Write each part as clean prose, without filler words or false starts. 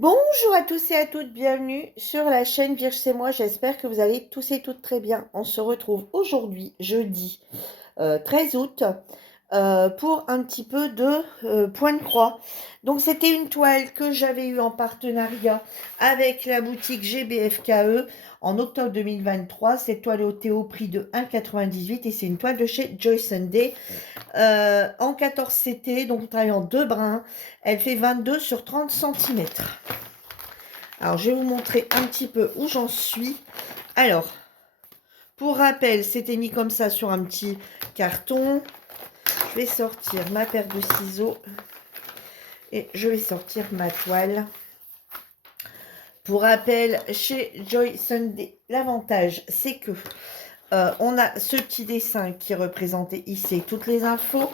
Bonjour à tous et à toutes, bienvenue sur la chaîne Vierge c'est moi, j'espère que vous allez tous et toutes très bien. On se retrouve aujourd'hui, jeudi 13 août, pour un petit peu de point de croix. Donc c'était une toile que j'avais eue en partenariat avec la boutique GBFKE en octobre 2023. Cette toile était au prix de 1,98 et c'est une toile de chez Joy Sunday en 14 CT, donc on travaille en deux brins. Elle fait 22 sur 30 cm. Alors, je vais vous montrer un petit peu où j'en suis. Alors, pour rappel, c'était mis comme ça sur un petit carton. Je vais sortir ma paire de ciseaux et je vais sortir ma toile. Pour rappel, chez Joy Sunday, l'avantage, c'est que on a ce petit dessin qui est représenté ici, toutes les infos.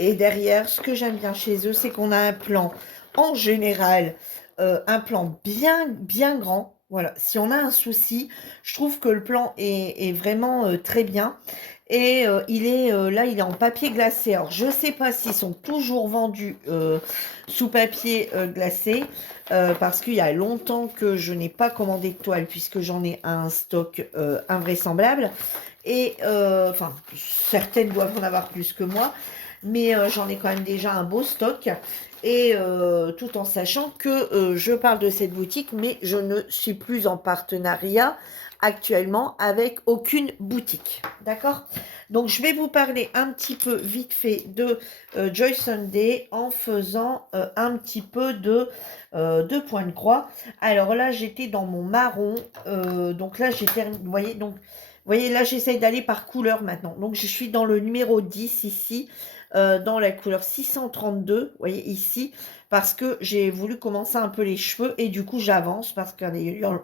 Et derrière, ce que j'aime bien chez eux, c'est qu'on a un plan, en général, un plan bien grand. Voilà, si on a un souci, je trouve que le plan est vraiment très bien. Et il est là, il est en papier glacé. Alors, je ne sais pas s'ils sont toujours vendus sous papier glacé, parce qu'il y a longtemps que je n'ai pas commandé de toile, puisque j'en ai un stock invraisemblable. Et, enfin, certaines doivent en avoir plus que moi, mais j'en ai quand même déjà un beau stock. Et tout en sachant que je parle de cette boutique, mais je ne suis plus en partenariat actuellement avec aucune boutique. D'accord? Donc, je vais vous parler un petit peu vite fait de Joy Sunday en faisant un petit peu de point de croix. Alors là, j'étais dans mon marron. Donc là, j'ai terminé. Vous voyez, là, j'essaye d'aller par couleur maintenant. Donc, je suis dans le numéro 10 ici. Dans la couleur 632, vous voyez ici, parce que j'ai voulu commencer un peu les cheveux et du coup j'avance parce que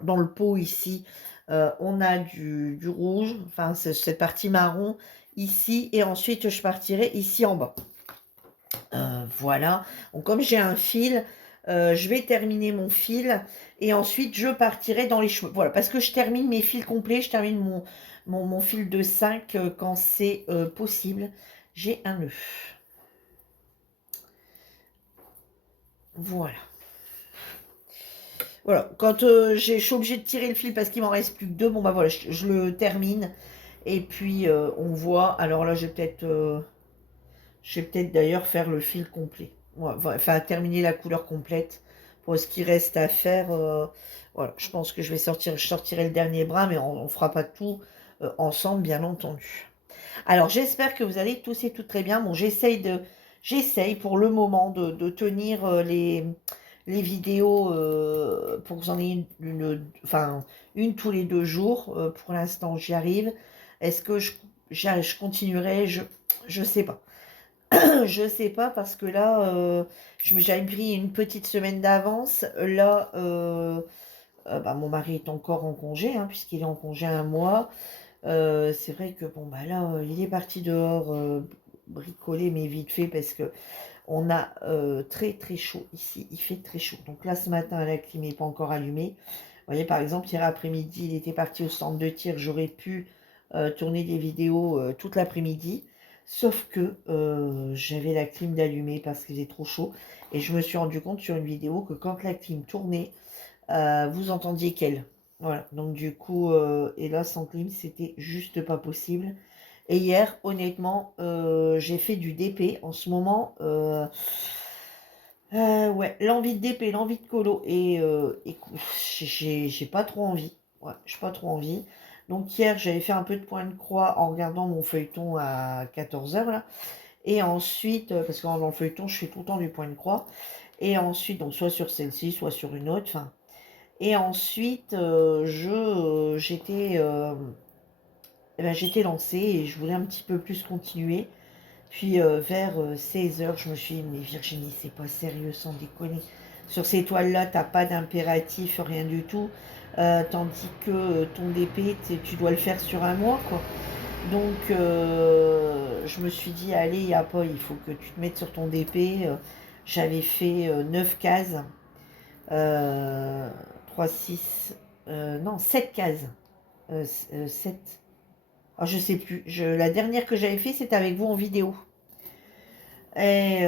dans le pot ici, on a du rouge, enfin cette partie marron ici et ensuite je partirai ici en bas. Voilà, donc comme j'ai un fil, je vais terminer mon fil et ensuite je partirai dans les cheveux. Voilà, parce que je termine mes fils complets, je termine mon fil de 5 quand c'est possible. J'ai un nœud. Voilà. Voilà, quand je suis obligée de tirer le fil parce qu'il m'en reste plus que deux, bon bah voilà, je le termine. Et puis on voit, alors là je vais peut-être d'ailleurs faire le fil complet. Ouais, enfin terminer la couleur complète pour ce qui reste à faire. Voilà, je pense que je sortirai le dernier bras, mais on fera pas tout ensemble, bien entendu. Alors j'espère que vous allez tous et toutes très bien. Bon, j'essaye pour le moment de tenir les vidéos pour que j'en ai enfin, une tous les 2 jours. Pour l'instant, j'y arrive. Est-ce que je continuerai? Je sais pas. Je sais pas parce que là, j'avais pris une petite semaine d'avance. Là, bah, mon mari est encore en congé, hein, puisqu'il est en congé un mois. C'est vrai que bon bah là, il est parti dehors bricoler, mais vite fait parce que on a très chaud ici. Il fait très chaud. Donc là, ce matin, la clim n'est pas encore allumée. Vous voyez, par exemple, hier après-midi, il était parti au centre de tir. J'aurais pu tourner des vidéos toute l'après-midi. Sauf que j'avais la clim d'allumer parce qu'il faisait trop chaud. Et je me suis rendu compte sur une vidéo que quand la clim tournait, vous entendiez qu'elle. Voilà, donc du coup, et là, sans clim, c'était juste pas possible. Et hier, honnêtement, j'ai fait du DP. En ce moment, ouais, l'envie de DP, l'envie de colo. Et j'ai pas trop envie. Ouais, j'ai pas trop envie. Donc hier, j'avais fait un peu de point de croix en regardant mon feuilleton à 14 h là. Et ensuite, parce que dans le feuilleton, je fais tout le temps du point de croix. Et ensuite, donc soit sur celle-ci, soit sur une autre. Enfin, et ensuite, eh ben, j'étais lancée et je voulais un petit peu plus continuer. Puis vers 16 h, je me suis dit, mais Virginie, c'est pas sérieux, sans déconner. Sur ces toiles-là, t'as pas d'impératif, rien du tout. Tandis que ton DP, tu dois le faire sur un mois, quoi. Donc, je me suis dit, allez, y a pas, il faut que tu te mettes sur ton DP. J'avais fait 9 cases. 3, 6, non, 7 cases. 7. Ah, je sais plus. La dernière que j'avais fait, c'était avec vous en vidéo. Et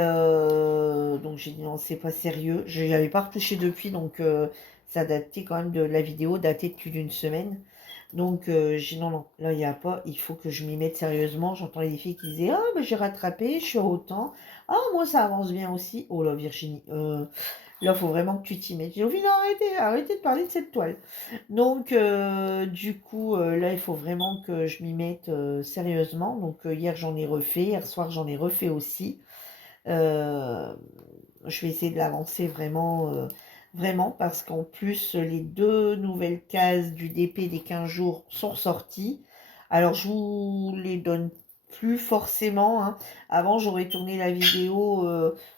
donc j'ai dit non, c'est pas sérieux. Je n'y avais pas retouché depuis, donc ça datait quand même de la vidéo, datait de plus d'une semaine. Donc j'ai dit non, non, là il n'y a pas, il faut que je m'y mette sérieusement. J'entends les filles qui disaient ah, ben j'ai rattrapé, je suis à autant. Ah, moi ça avance bien aussi. Oh là, Virginie, là il faut vraiment que tu t'y mettes. J'ai dit, oh, non, arrêtez de parler de cette toile. Donc du coup, là il faut vraiment que je m'y mette sérieusement. Donc hier j'en ai refait, hier soir j'en ai refait aussi. Euh, je vais essayer de l'avancer vraiment, vraiment, parce qu'en plus, les deux nouvelles cases du DP des 15 jours sont ressorties. Alors, je vous les donne plus forcément, hein. Avant, j'aurais tourné la vidéo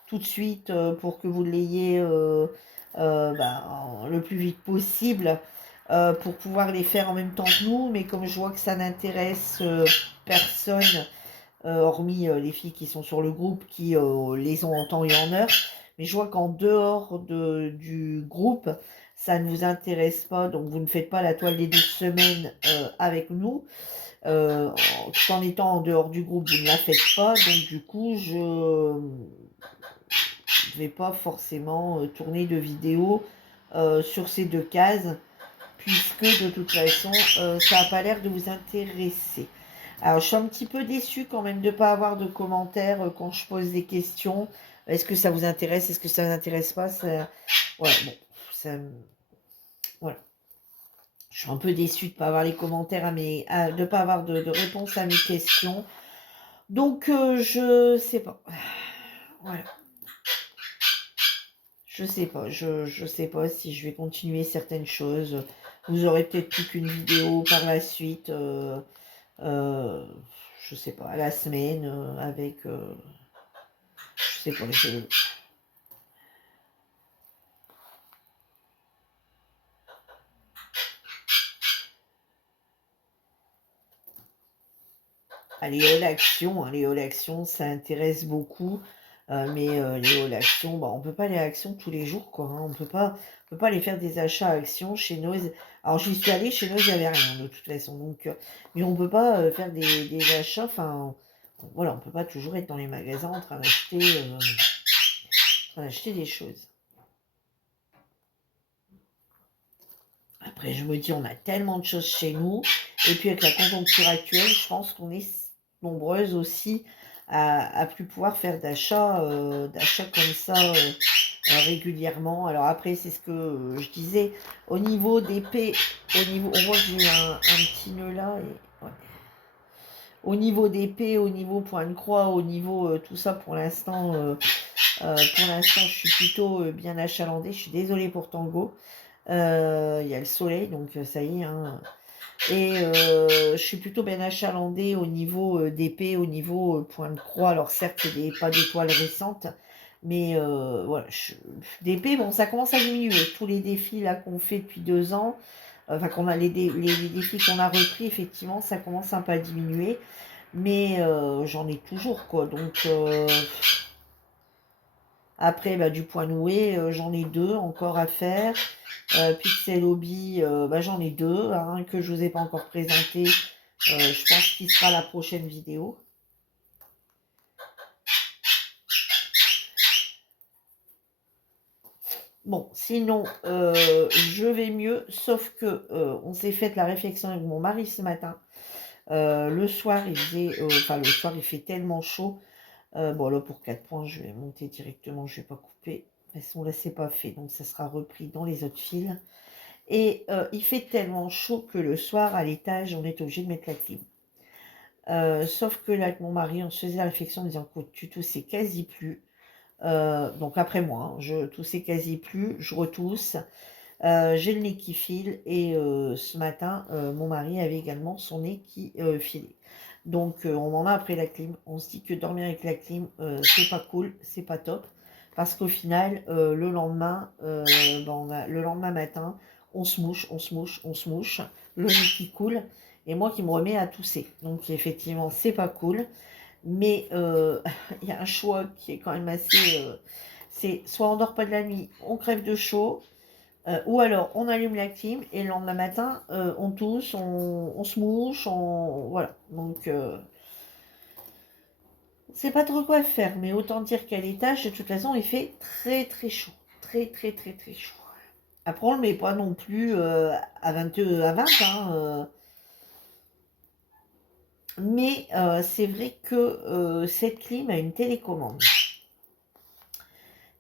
tout de suite pour que vous l'ayez le plus vite possible. Pour pouvoir les faire en même temps que nous, mais comme je vois que ça n'intéresse personne, hormis les filles qui sont sur le groupe qui les ont en temps et en heure. Mais je vois qu'en dehors du groupe, ça ne vous intéresse pas, donc vous ne faites pas la toile des 12 semaines avec nous. Tout en étant en dehors du groupe, vous ne la faites pas, donc du coup, je ne vais pas forcément tourner de vidéo sur ces deux cases, puisque de toute façon, ça n'a pas l'air de vous intéresser. Alors, je suis un petit peu déçue quand même de ne pas avoir de commentaires quand je pose des questions. Est-ce que ça vous intéresse? Est-ce que ça ne vous intéresse pas? Ouais, bon, ça... Voilà. Je suis un peu déçue de ne pas avoir les commentaires de ne pas avoir de réponse à mes questions. Donc, je sais pas. Voilà. Je sais pas. Je sais pas si je vais continuer certaines choses. Vous aurez peut-être plus qu'une vidéo par la suite. Je sais pas, à la semaine avec... je sais pas, les hauts d'actions, hein, les hauts d'actions, ça intéresse beaucoup. Mais les hauts d'actions, bah, on peut pas les actions tous les jours, quoi, hein. On peut pas aller faire des achats à actions chez Noise. Alors j'y suis allée, chez Noise, il n'y avait rien de toute façon. Donc, mais on peut pas faire des achats. Enfin, voilà, on peut pas toujours être dans les magasins en train d'acheter des choses. Après, je me dis, on a tellement de choses chez nous. Et puis, avec la conjoncture actuelle, je pense qu'on est nombreuses aussi à plus pouvoir faire d'achats comme ça régulièrement. Alors après, c'est ce que je disais. Au niveau d'épée, on voit que j'ai un petit nœud là. Ouais. Au niveau d'épée, au niveau point de croix, au niveau tout ça, pour l'instant, je suis plutôt bien achalandée. Je suis désolée pour Tango. Il y a le soleil, donc ça y est, hein. Et je suis plutôt bien achalandée au niveau d'épée, au niveau point de croix. Alors certes, c'est pas des toiles récentes, mais voilà, d'épée, bon, ça commence à diminuer. Tous les défis là qu'on fait depuis 2 ans, enfin qu'on a les défis qu'on a repris, effectivement, ça commence un peu à diminuer. Mais j'en ai toujours, quoi. Donc après, bah, du point noué, j'en ai 2 encore à faire. Pixel Hobby, j'en ai 2, hein, que je ne vous ai pas encore présenté. Je pense qu'il sera la prochaine vidéo. Bon, sinon, je vais mieux, sauf que on s'est fait la réflexion avec mon mari ce matin. Le soir, le soir, il fait tellement chaud. Bon, là, pour 4 points, je vais monter directement, je ne vais pas couper. De toute façon, là, c'est pas fait, donc ça sera repris dans les autres fils. Et il fait tellement chaud que le soir, à l'étage, on est obligé de mettre la clim. Sauf que là, avec mon mari, on se faisait la réflexion en disant que tu toussais quasi plus. Donc après moi, hein, je toussais quasi plus, je retousse. J'ai le nez qui file et ce matin, mon mari avait également son nez qui filait. Donc on en a après la clim. On se dit que dormir avec la clim, c'est pas cool, c'est pas top. Parce qu'au final, le lendemain, le lendemain matin, on se mouche, on se mouche, on se mouche, le nez qui coule, et moi qui me remets à tousser. Donc effectivement, c'est pas cool. Mais il y a un choix qui est quand même assez... c'est soit on dort pas de la nuit, on crève de chaud, ou alors on allume la clim et le lendemain matin, on tousse, on se mouche, voilà. Donc C'est pas trop quoi faire, mais autant dire qu'à l'étage, de toute façon, il fait très très chaud. Très très très très chaud. Après, on le met pas non plus à 22, à 20, hein, mais c'est vrai que cette clim a une télécommande.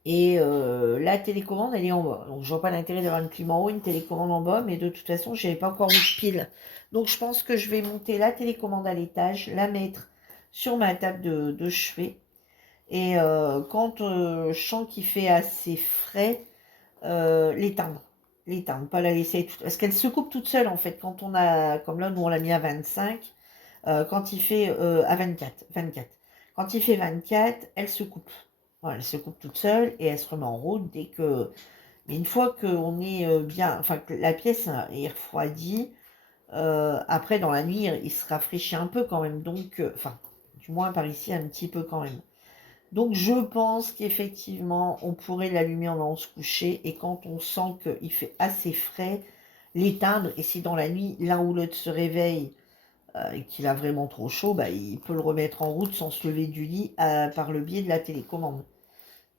Et la télécommande, elle est en bas. Donc, je vois pas l'intérêt d'avoir une clim en haut, une télécommande en bas, mais de toute façon, je n'avais pas encore mis de pile. Donc, je pense que je vais monter la télécommande à l'étage, la mettre sur ma table de chevet. Et quand je sens qu'il fait assez frais, l'éteindre. L'éteindre, pas la laisser toute. Parce qu'elle se coupe toute seule, en fait. Quand on a, comme là, nous, on l'a mis à 25. Quand il fait à 24, 24. Quand il fait 24, elle se coupe. Voilà, elle se coupe toute seule et elle se remet en route dès que. Mais une fois qu'on est bien, enfin que la pièce est refroidie, après dans la nuit, il se rafraîchit un peu quand même. Donc, enfin, du moins par ici un petit peu quand même. Donc je pense qu'effectivement, on pourrait l'allumer en allant se coucher et quand on sent qu'il fait assez frais, l'éteindre. Et si dans la nuit, l'un ou l'autre se réveille et qu'il a vraiment trop chaud, bah, il peut le remettre en route sans se lever du lit par le biais de la télécommande.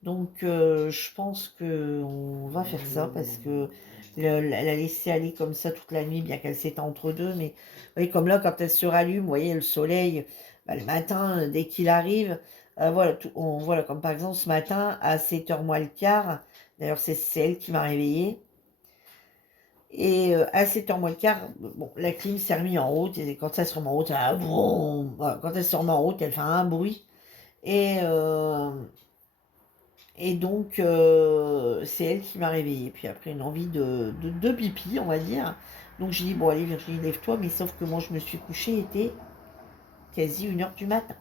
Donc je pense qu'on va faire ça parce que elle a laissé aller comme ça toute la nuit, bien qu'elle s'éteint entre deux. Mais vous voyez, comme là, quand elle se rallume, vous voyez, le soleil, bah, le matin, dès qu'il arrive, voilà, voilà, comme par exemple ce matin, à 7h moins le quart, d'ailleurs c'est elle qui m'a réveillée, et à 7h moins le quart, bon, la clim s'est remise en route, et quand ça se remet en route, voilà, quand elle se remet en route, elle fait un bruit, et, euh, et donc c'est elle qui m'a réveillée, puis après une envie de pipi, on va dire, donc j'ai dit, bon allez Virginie, lève-toi, mais sauf que moi je me suis couchée, il était quasi 1h du matin,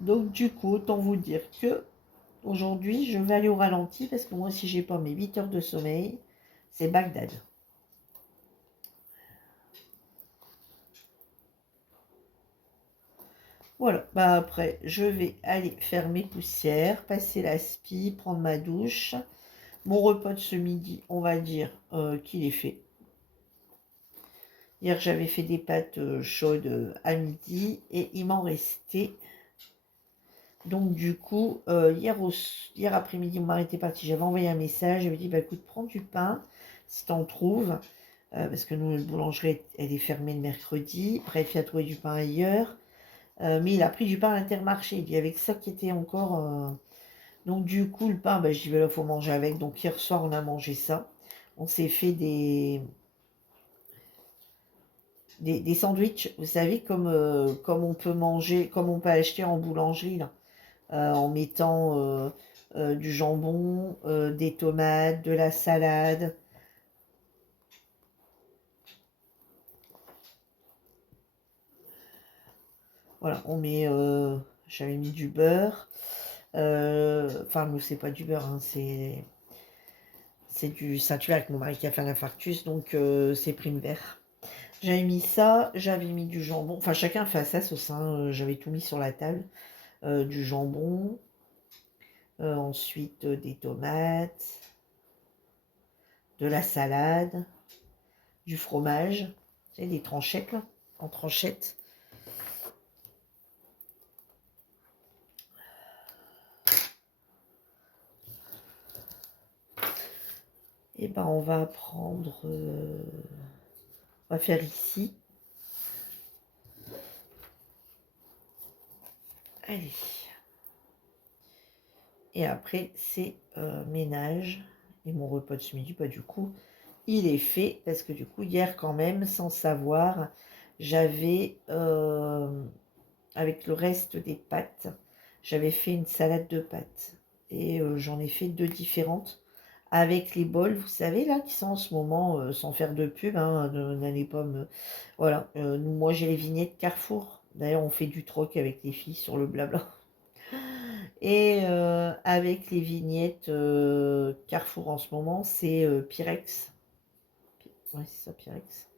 donc du coup, autant vous dire que aujourd'hui, je vais aller au ralenti, parce que moi si j'ai pas mes 8 heures de sommeil, c'est Bagdad. Voilà, bah après, je vais aller faire mes poussières, passer l'aspi, prendre ma douche. Mon repas de ce midi, on va dire qu'il est fait. Hier, j'avais fait des pâtes chaudes à midi et il m'en restait. Donc du coup, hier après-midi, on m'arrêtait parti. J'avais envoyé un message, j'avais dit, bah écoute, prends du pain, si t'en trouves. Parce que nous, la boulangerie, elle est fermée le mercredi. Bref, il a trouvé du pain ailleurs. Mais il a pris du pain à l'Intermarché. Il y avait que ça qui était encore. Donc du coup, le pain, bah, je dis, bah, là, faut manger avec. Donc hier soir, on a mangé ça. On s'est fait des sandwichs, vous savez, comme on peut manger, comme on peut acheter en boulangerie, là, en mettant du jambon, des tomates, de la salade. Voilà, on met. J'avais mis du beurre. Enfin, nous, c'est pas du beurre, hein, c'est du Saint-Hubert avec mon mari qui a fait un infarctus, donc c'est prime vert. J'avais mis ça, j'avais mis du jambon, enfin chacun fait à sa sauce, hein, j'avais tout mis sur la table, du jambon, ensuite des tomates, de la salade, du fromage, tu sais, des tranchettes là, en tranchettes. Et ben on va prendre, on va faire ici. Allez. Et après c'est ménage. Et mon repas de ce midi, pas du coup, il est fait parce que du coup hier quand même, sans savoir, j'avais avec le reste des pâtes, j'avais fait une salade de pâtes et j'en ai fait deux différentes avec les bols, vous savez là, qui sont en ce moment, sans faire de pub, hein, n'allez pas me... Voilà, moi j'ai les vignettes Carrefour, d'ailleurs on fait du troc avec les filles sur le blabla, et avec les vignettes Carrefour en ce moment, c'est Pyrex, ouais c'est ça, Pyrex.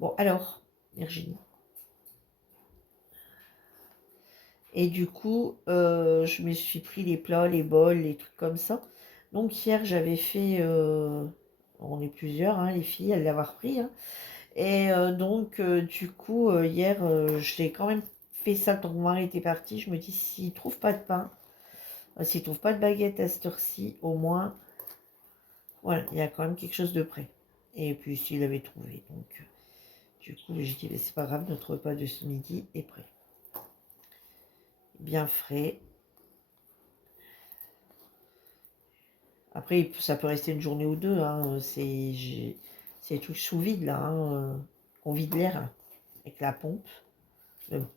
Bon alors, Virginie. Et du coup, je me suis pris les plats, les bols, les trucs comme ça. Donc hier, j'avais fait, on est plusieurs, hein, les filles, à l'avoir pris, hein. Et donc, du coup, hier, je l'ai quand même fait ça tant que mon mari était parti. Je me dis, s'il ne trouve pas de pain, s'il ne trouve pas de baguette à cette heure-ci, au moins, voilà, il y a quand même quelque chose de prêt. Et puis, s'il avait trouvé. Donc, du coup, j'ai dit, c'est pas grave, notre repas de ce midi est prêt. Bien frais. Après, ça peut rester une journée ou deux. Hein. C'est tout sous vide, là. Hein. On vide l'air, là, avec la pompe. Mais bon.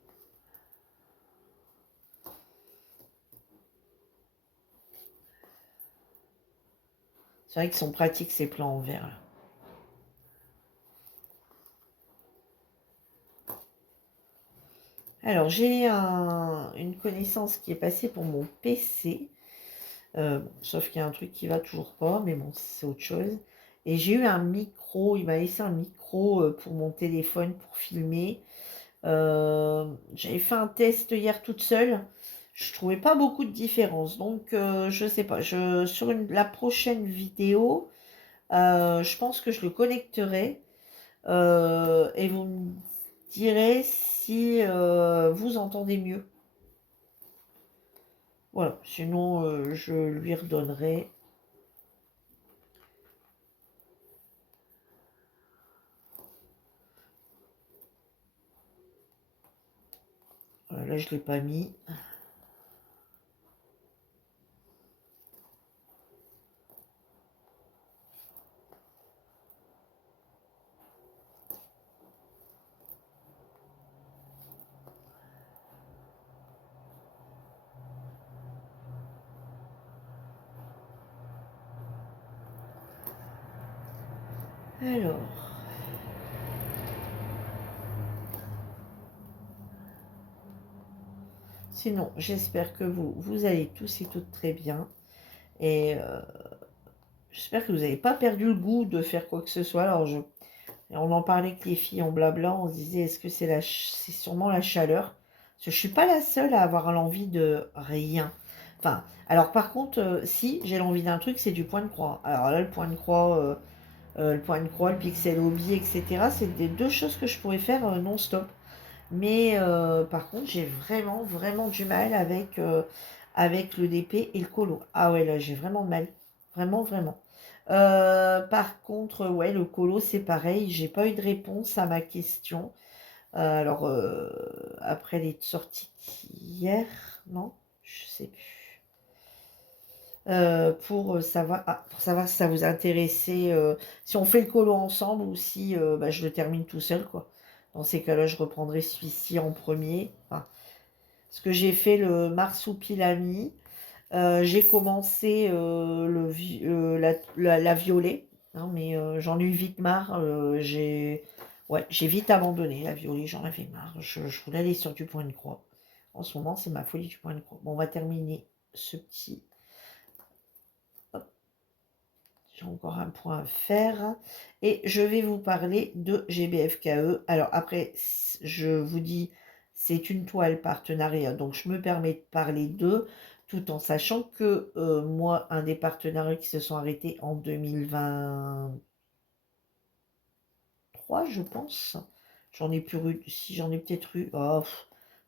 C'est vrai qu'ils sont pratiques, ces plans en verre, là. Alors, j'ai une connaissance qui est passée pour mon PC. Bon, sauf qu'il y a un truc qui va toujours pas, mais bon, c'est autre chose. Et j'ai eu un micro, il m'a laissé un micro pour mon téléphone pour filmer. J'avais fait un test hier toute seule. Je trouvais pas beaucoup de différence. Donc, je sais pas. Sur la prochaine vidéo, je pense que je le connecterai. Et vous me direz si vous entendez mieux. Voilà. Sinon, je lui redonnerai. Voilà, là, je l'ai pas mis. Alors. Sinon, j'espère que vous allez tous et toutes très bien. Et j'espère que vous n'avez pas perdu le goût de faire quoi que ce soit. Alors, on en parlait avec les filles en blabla. On se disait, est-ce que c'est sûrement la chaleur? Parce que je ne suis pas la seule à avoir l'envie de rien. Enfin, alors par contre, si j'ai l'envie d'un truc, c'est du point de croix. Alors là, le point de croix, le pixel hobby, etc. C'est des deux choses que je pourrais faire non-stop. Mais par contre, j'ai vraiment, vraiment du mal avec le DP et le colo. Ah ouais, là, j'ai vraiment de mal. Vraiment, vraiment. Par contre, ouais, le colo, c'est pareil. J'ai pas eu de réponse à ma question. Alors, après les sorties hier, non, je sais plus. Pour savoir si ça vous intéressait, si on fait le colo ensemble ou si bah, je le termine tout seul, quoi. Dans ces cas-là, je reprendrai celui-ci en premier. Enfin, parce que j'ai fait le marsupilami. J'ai commencé la violet, hein, mais j'en ai eu vite marre. J'ai vite abandonné la violet, j'en avais marre. Je voulais aller sur du point de croix. En ce moment, c'est ma folie du point de croix. Bon, on va terminer ce petit. Hop, j'ai encore un point à faire. Et je vais vous parler de GBFKE. Alors après, je vous dis, c'est une toile partenariat, donc je me permets de parler d'eux, tout en sachant que moi, un des partenariats qui se sont arrêtés en 2023, je pense, j'en ai plus eu, si j'en ai peut-être eu,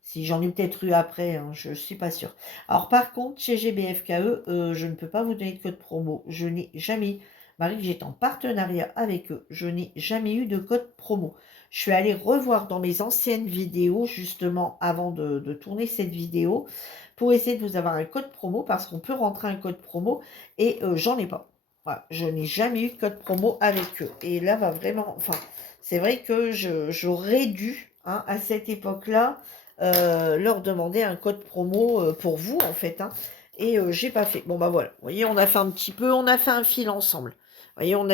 si j'en ai peut-être eu après, hein, je ne suis pas sûre. Alors par contre, chez GBFKE, je ne peux pas vous donner de code promo, je n'ai jamais, Marie, j'étais en partenariat avec eux, je n'ai jamais eu de code promo. Je suis allée revoir dans mes anciennes vidéos, justement, avant de tourner cette vidéo, pour essayer de vous avoir un code promo, parce qu'on peut rentrer un code promo, et j'en ai pas. Voilà, je n'ai jamais eu de code promo avec eux. Et là, va vraiment... Enfin, c'est vrai que j'aurais dû, hein, à cette époque-là, leur demander un code promo pour vous, en fait. Hein, et j'ai pas fait. Bon, bah voilà. Vous voyez, on a fait un petit peu, on a fait un fil ensemble. Vous voyez, voilà,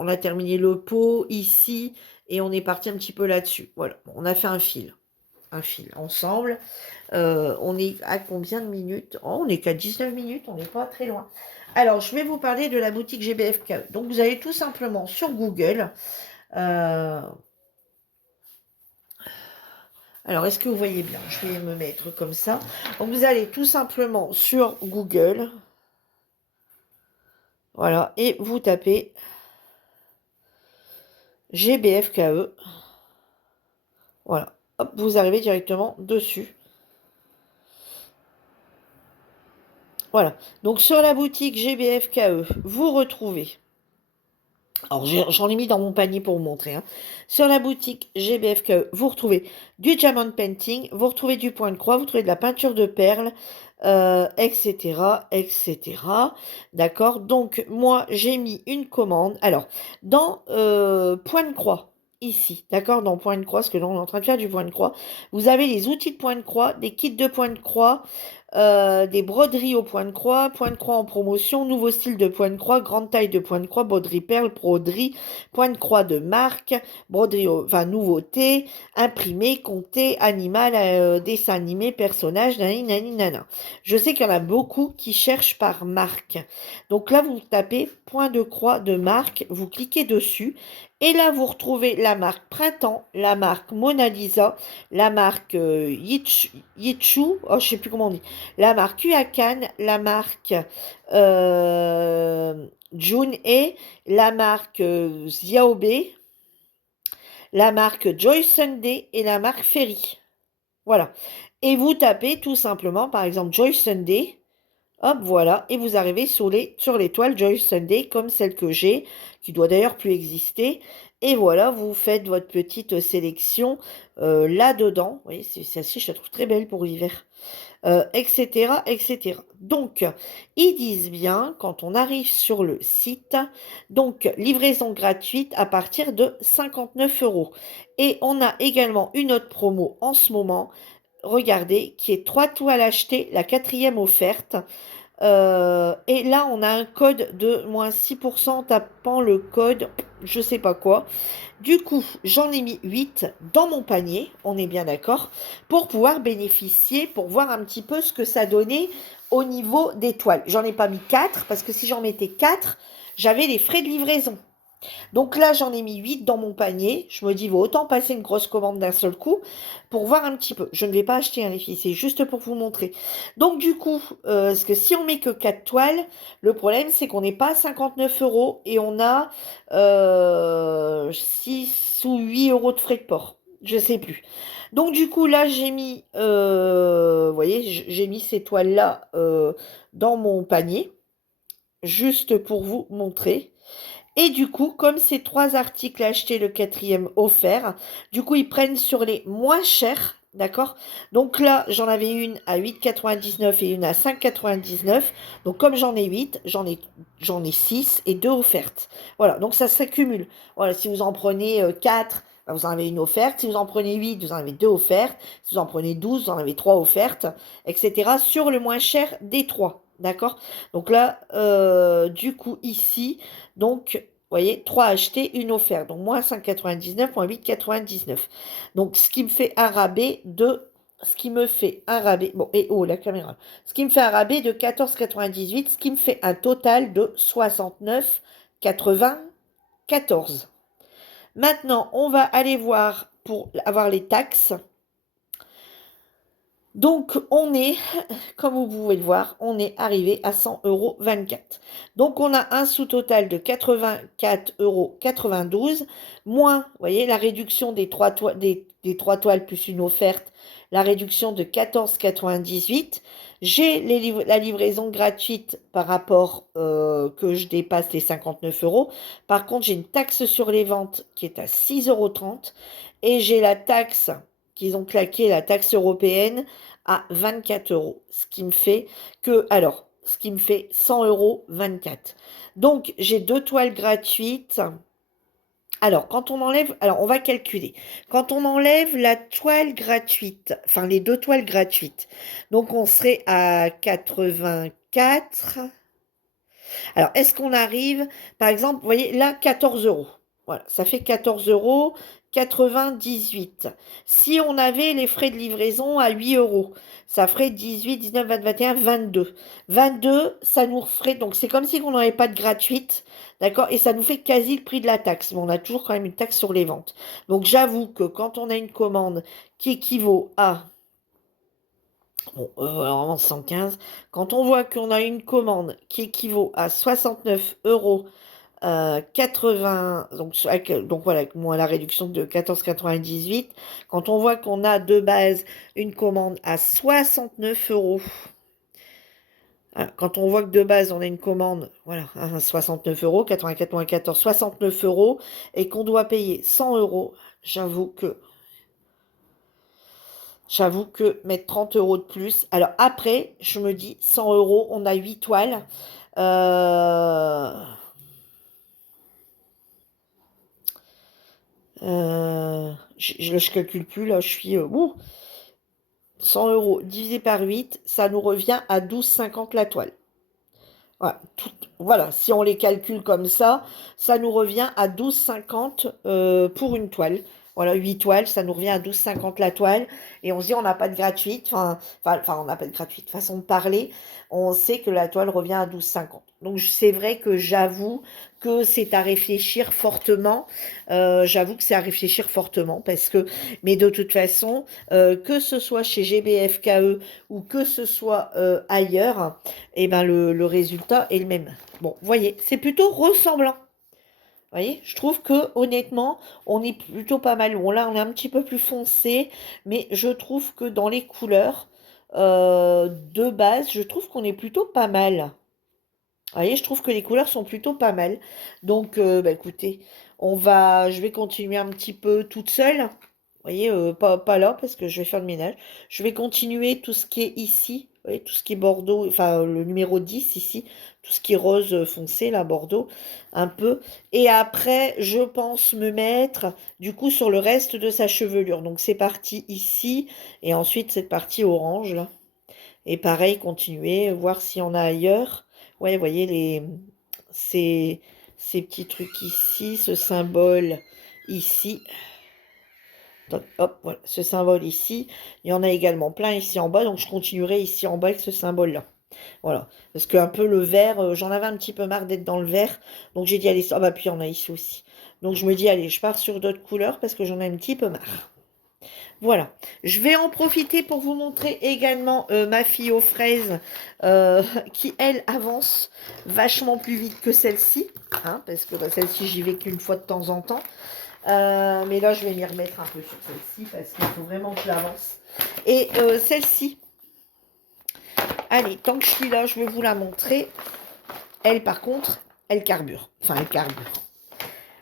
on a terminé le pot ici, et on est parti un petit peu là-dessus. Voilà, on a fait un fil ensemble. On est à combien de minutes? Oh, on est qu'à 19 minutes, on n'est pas très loin. Alors, je vais vous parler de la boutique GBFK. Donc, vous allez tout simplement sur Google. Alors, est-ce que vous voyez bien? Je vais me mettre comme ça. Donc, vous allez tout simplement sur Google. Voilà, et vous tapez GBFKE. Voilà. hop, vous arrivez directement dessus. Voilà. Donc sur la boutique GBFKE, vous retrouvez. Alors j'en ai mis dans mon panier pour vous montrer, hein. Sur la boutique GBFKE, vous retrouvez du diamond painting, vous retrouvez du point de croix, vous trouvez de la peinture de perles, etc., etc. D'accord? Donc moi j'ai mis une commande. Alors dans point de croix. Ici, d'accord, dans point de croix, parce que là on est en train de faire du point de croix. Vous avez les outils de point de croix, des kits de point de croix, des broderies au point de croix en promotion, nouveau style de point de croix, grande taille de point de croix, broderie perle, broderie, point de croix de marque, broderie, enfin nouveauté, imprimé, compté, animal, dessin animé, personnage, nani, nani, nana. Je sais qu'il y en a beaucoup qui cherchent par marque. Donc là, vous tapez point de croix de marque, vous cliquez dessus. Et là, vous retrouvez la marque Printemps, la marque Mona Lisa, la marque Yichu, oh, je sais plus comment on dit, la marque Huacan, la marque June et la marque Xiaobe, la marque Joy Sunday et la marque Ferry. Voilà. Et vous tapez tout simplement, par exemple, Joy Sunday. Hop, voilà, et vous arrivez sur l'étoile Joy Sunday, comme celle que j'ai, qui doit d'ailleurs plus exister. Et voilà, vous faites votre petite sélection là-dedans. Vous voyez, celle-ci, je la trouve très belle pour l'hiver. Etc., etc. Donc, ils disent bien, quand on arrive sur le site, donc livraison gratuite à partir de 59 euros. Et on a également une autre promo en ce moment, regardez, qui est 3 toiles achetées, la quatrième offerte. Et là, on a un code de moins 6% en tapant le code, je sais pas quoi. Du coup, j'en ai mis 8 dans mon panier, on est bien d'accord, pour pouvoir bénéficier, pour voir un petit peu ce que ça donnait au niveau des toiles. J'en ai pas mis 4 parce que si j'en mettais 4, j'avais les frais de livraison. Donc là, j'en ai mis 8 dans mon panier. Je me dis, vaut autant passer une grosse commande d'un seul coup pour voir un petit peu. Je ne vais pas acheter un les filles, c'est juste pour vous montrer. Donc du coup, parce que si on met que 4 toiles, le problème c'est qu'on n'est pas à 59 euros et on a 6 ou 8 euros de frais de port. Je sais plus. Donc du coup, là, j'ai mis, vous voyez, j'ai mis ces toiles-là dans mon panier, juste pour vous montrer. Et du coup, comme ces 3 articles achetés, le quatrième offert, du coup, ils prennent sur les moins chers, d'accord? Donc là, j'en avais une à 8,99 et une à 5,99. Donc comme j'en ai 8, j'en ai 6 et 2 offertes. Voilà, donc ça s'accumule. Voilà, si vous en prenez 4, ben, vous en avez une offerte. Si vous en prenez 8, vous en avez 2 offertes. Si vous en prenez 12, vous en avez 3 offertes, etc. sur le moins cher des 3. D'accord? Donc là, du coup, ici, donc, vous voyez, 3 achetés, une offerte. Donc, moins 5,99, moins 8,99. Donc, ce qui me fait un rabais de... Ce qui me fait un rabais... Bon, et oh, la caméra. Ce qui me fait un rabais de 14,98, ce qui me fait un total de 69,94. Maintenant, on va aller voir pour avoir les taxes. Donc, on est, comme vous pouvez le voir, on est arrivé à 100,24 €. Donc, on a un sous-total de 84,92 €, moins, vous voyez, la réduction des 3 toiles, des 3 toiles plus une offerte, la réduction de 14,98 €. J'ai la livraison gratuite par rapport que je dépasse les 59 euros. Par contre, j'ai une taxe sur les ventes qui est à 6,30 € et j'ai la taxe qu'ils ont claqué, la taxe européenne, à 24 euros. Ce qui me fait que, alors, ce qui me fait 100,24 €. Donc, j'ai 2 toiles gratuites. Alors, quand on enlève, alors on va calculer. Quand on enlève la toile gratuite, enfin les 2 toiles gratuites, donc on serait à 84. Alors, est-ce qu'on arrive, par exemple, vous voyez là, 14 euros. Voilà, ça fait 14,98 €. Si on avait les frais de livraison à 8 euros, ça ferait 18, 19, 20, 21, 22. 22, ça nous ferait, donc c'est comme si on n'avait pas de gratuite, d'accord? Et ça nous fait quasi le prix de la taxe, mais on a toujours quand même une taxe sur les ventes. Donc j'avoue que quand on a une commande qui équivaut à, bon, alors 115, quand on voit qu'on a une commande qui équivaut à 69 euros 80, donc voilà, moi la réduction de 14,98. Quand on voit qu'on a de base une commande à 69 euros, quand on voit que de base on a une commande, voilà, 69 euros, 84,14, 69 euros, et qu'on doit payer 100 euros, j'avoue que mettre 30 euros de plus. Alors après, je me dis 100 euros, on a 8 toiles. Euh, je calcule plus, là, je suis... 100 euros divisé par 8, ça nous revient à 12,50 la toile. Voilà, voilà, si on les calcule comme ça nous revient à 12,50 pour une toile. Voilà, 8 toiles, ça nous revient à 12,50 la toile. Et on se dit, on n'a pas de gratuite, on n'a pas de gratuite. Façon de parler, on sait que la toile revient à 12,50. Donc c'est vrai que j'avoue que c'est à réfléchir fortement. J'avoue que c'est à réfléchir fortement parce que, mais de toute façon, que ce soit chez GBFKE ou que ce soit ailleurs, et ben le résultat est le même. Bon, vous voyez, c'est plutôt ressemblant. Vous voyez, je trouve que honnêtement, on est plutôt pas mal. Bon, là, on est un petit peu plus foncé, mais je trouve que dans les couleurs de base, je trouve qu'on est plutôt pas mal. Vous voyez, je trouve que les couleurs sont plutôt pas mal. Donc, bah, écoutez, je vais continuer un petit peu toute seule. Vous voyez, pas là parce que je vais faire le ménage. Je vais continuer tout ce qui est ici. Vous voyez, tout ce qui est Bordeaux, enfin le numéro 10 ici. Tout ce qui est rose foncé, là, Bordeaux, un peu. Et après, je pense me mettre, du coup, sur le reste de sa chevelure. Donc, c'est parti ici. Et ensuite, cette partie orange, là. Et pareil, continuer, voir s'il y en a ailleurs. Ouais, vous voyez, ces petits trucs ici, ce symbole ici. Donc, hop, voilà, ce symbole ici. Il y en a également plein ici en bas, donc je continuerai ici en bas avec ce symbole-là. Voilà, parce que un peu le vert, j'en avais un petit peu marre d'être dans le vert, donc j'ai dit, allez, ah bah puis il y en a ici aussi. Donc je me dis, allez, je pars sur d'autres couleurs parce que j'en ai un petit peu marre. Voilà, je vais en profiter pour vous montrer également ma fille aux fraises qui, elle, avance vachement plus vite que celle-ci, hein, parce que bah, celle-ci, j'y vais qu'une fois de temps en temps. Mais là, je vais m'y remettre un peu sur celle-ci parce qu'il faut vraiment que j'avance. Et celle-ci, allez, tant que je suis là, je vais vous la montrer. Elle, par contre, elle carbure. Enfin, elle carbure.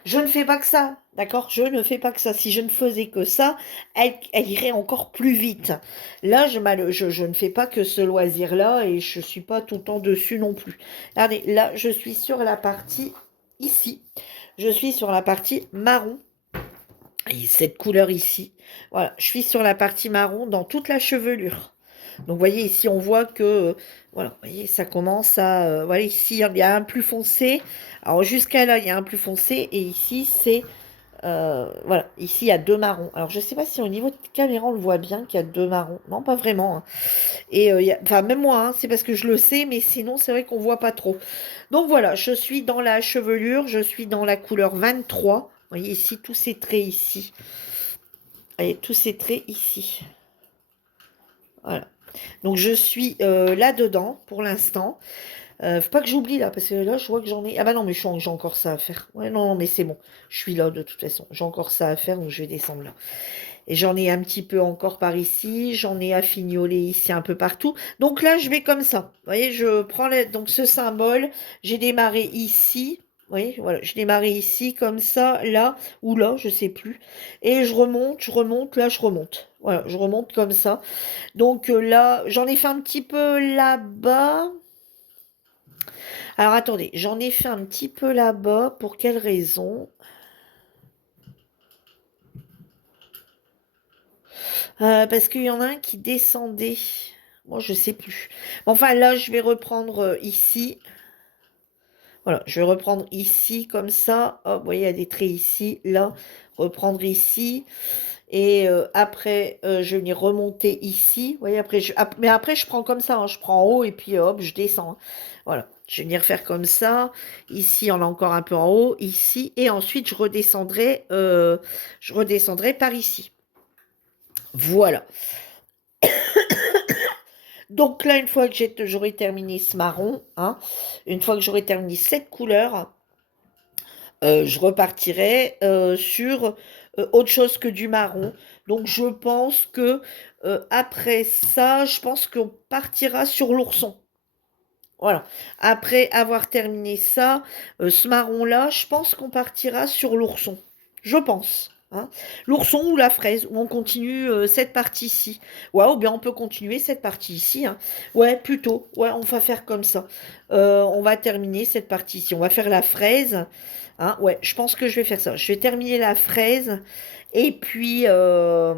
Je ne fais pas que ça, d'accord? Je ne fais pas que ça. Si je ne faisais que ça, elle irait encore plus vite. Là, je ne fais pas que ce loisir-là et je ne suis pas tout le temps dessus non plus. Regardez, là, je suis sur la partie ici. Je suis sur la partie marron. Et cette couleur ici. Voilà, je suis sur la partie marron dans toute la chevelure. Donc, vous voyez, ici, on voit que, voilà, vous voyez, ça commence à, voilà, ici, il y a un plus foncé. Alors, jusqu'à là, il y a un plus foncé. Et ici, c'est, voilà, ici, il y a deux marrons. Alors, je ne sais pas si au niveau de caméra, on le voit bien qu'il y a deux marrons. Non, pas vraiment, hein. Et, enfin, même moi, hein, c'est parce que je le sais, mais sinon, c'est vrai qu'on ne voit pas trop. Donc, voilà, je suis dans la chevelure. Je suis dans la couleur 23. Vous voyez, ici, tous ces traits ici. Voyez, tous ces traits ici. Voilà. Donc, je suis là-dedans pour l'instant. Faut pas que j'oublie là, parce que là, je vois que j'en ai... Ah bah non, mais j'ai encore ça à faire. Ouais, non, non, mais c'est bon. Je suis là de toute façon. J'ai encore ça à faire, donc je vais descendre là. Et j'en ai un petit peu encore par ici. J'en ai à fignoler ici un peu partout. Donc là, je vais comme ça. Vous voyez, je prends donc ce symbole. J'ai démarré ici. Vous voyez, voilà, je démarré ici, comme ça, là, ou là, je sais plus. Et je remonte, là, je remonte. Voilà, je remonte comme ça. Donc là, j'en ai fait un petit peu là-bas. Alors attendez, j'en ai fait un petit peu là-bas. Pour quelle raison? Parce qu'il y en a un qui descendait. Moi, je sais plus. Enfin, là, je vais reprendre ici. Voilà, je vais reprendre ici comme ça. Hop, vous voyez, il y a des traits ici, là. Reprendre ici. Et après, je vais venir remonter ici. Vous voyez, après, mais après, je prends comme ça, hein. Je prends en haut et puis hop, je descends, hein. Voilà, je vais venir faire comme ça. Ici, on a encore un peu en haut, ici. Et ensuite, je redescendrai par ici. Voilà. Donc là, une fois que j'aurai terminé ce marron, hein, une fois que j'aurai terminé cette couleur, je repartirai sur autre chose que du marron. Donc je pense que après ça, je pense qu'on partira sur l'ourson. Voilà. Après avoir terminé ça, ce marron-là, je pense qu'on partira sur l'ourson. Je pense. Hein. L'ourson ou la fraise, ou on continue cette partie-ci. Ouais, ou bien on peut continuer cette partie-ci. Hein. Ouais, plutôt. Ouais, on va faire comme ça. On va terminer cette partie-ci. On va faire la fraise. Hein. Ouais, je pense que je vais faire ça. Je vais terminer la fraise. Et puis, ouais,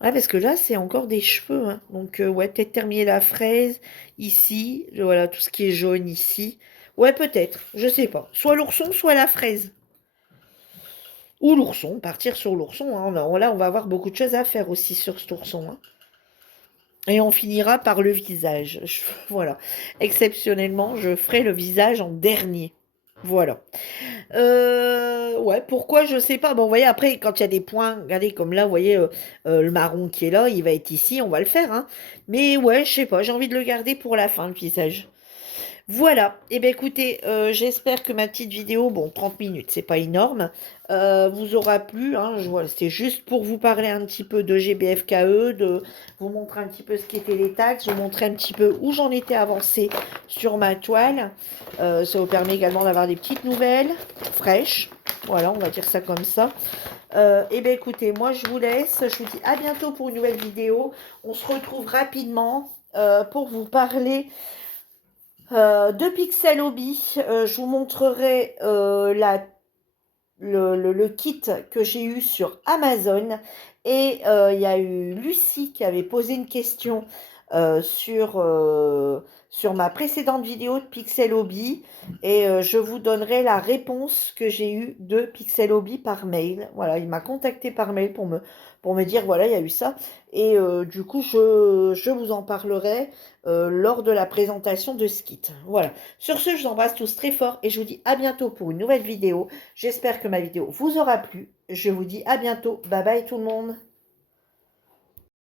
parce que là, c'est encore des cheveux, hein. Donc, ouais, peut-être terminer la fraise ici. Voilà, tout ce qui est jaune ici. Ouais, peut-être. Je sais pas. Soit l'ourson, soit la fraise. Ou l'ourson. Partir sur l'ourson. Hein. Là, on va avoir beaucoup de choses à faire aussi sur cet ourson. Hein. Et on finira par le visage. Voilà. Exceptionnellement, je ferai le visage en dernier. Voilà. Ouais, pourquoi, je sais pas. Bon, vous voyez, après, quand il y a des points, regardez, comme là, vous voyez, le marron qui est là, il va être ici, on va le faire, hein. Mais ouais, je sais pas, j'ai envie de le garder pour la fin, le visage. Voilà. Eh bien, écoutez, j'espère que ma petite vidéo, bon, 30 minutes, c'est pas énorme, vous aura plu, hein. Voilà, c'était juste pour vous parler un petit peu de GBFKE, de vous montrer un petit peu ce qu'étaient les taxes, vous montrer un petit peu où j'en étais avancée sur ma toile. Ça vous permet également d'avoir des petites nouvelles fraîches. Voilà, on va dire ça comme ça. Eh bien, écoutez, moi, je vous laisse. Je vous dis à bientôt pour une nouvelle vidéo. On se retrouve rapidement pour vous parler de Pixel Hobby. Je vous montrerai le kit que j'ai eu sur Amazon. Et il y a eu Lucie qui avait posé une question sur ma précédente vidéo de Pixel Hobby. Et je vous donnerai la réponse que j'ai eue de Pixel Hobby par mail. Voilà, il m'a contacté par mail pour me dire, voilà, il y a eu ça. Et du coup, je vous en parlerai lors de la présentation de ce kit. Voilà. Sur ce, je vous embrasse tous très fort et je vous dis à bientôt pour une nouvelle vidéo. J'espère que ma vidéo vous aura plu. Je vous dis à bientôt. Bye bye tout le monde.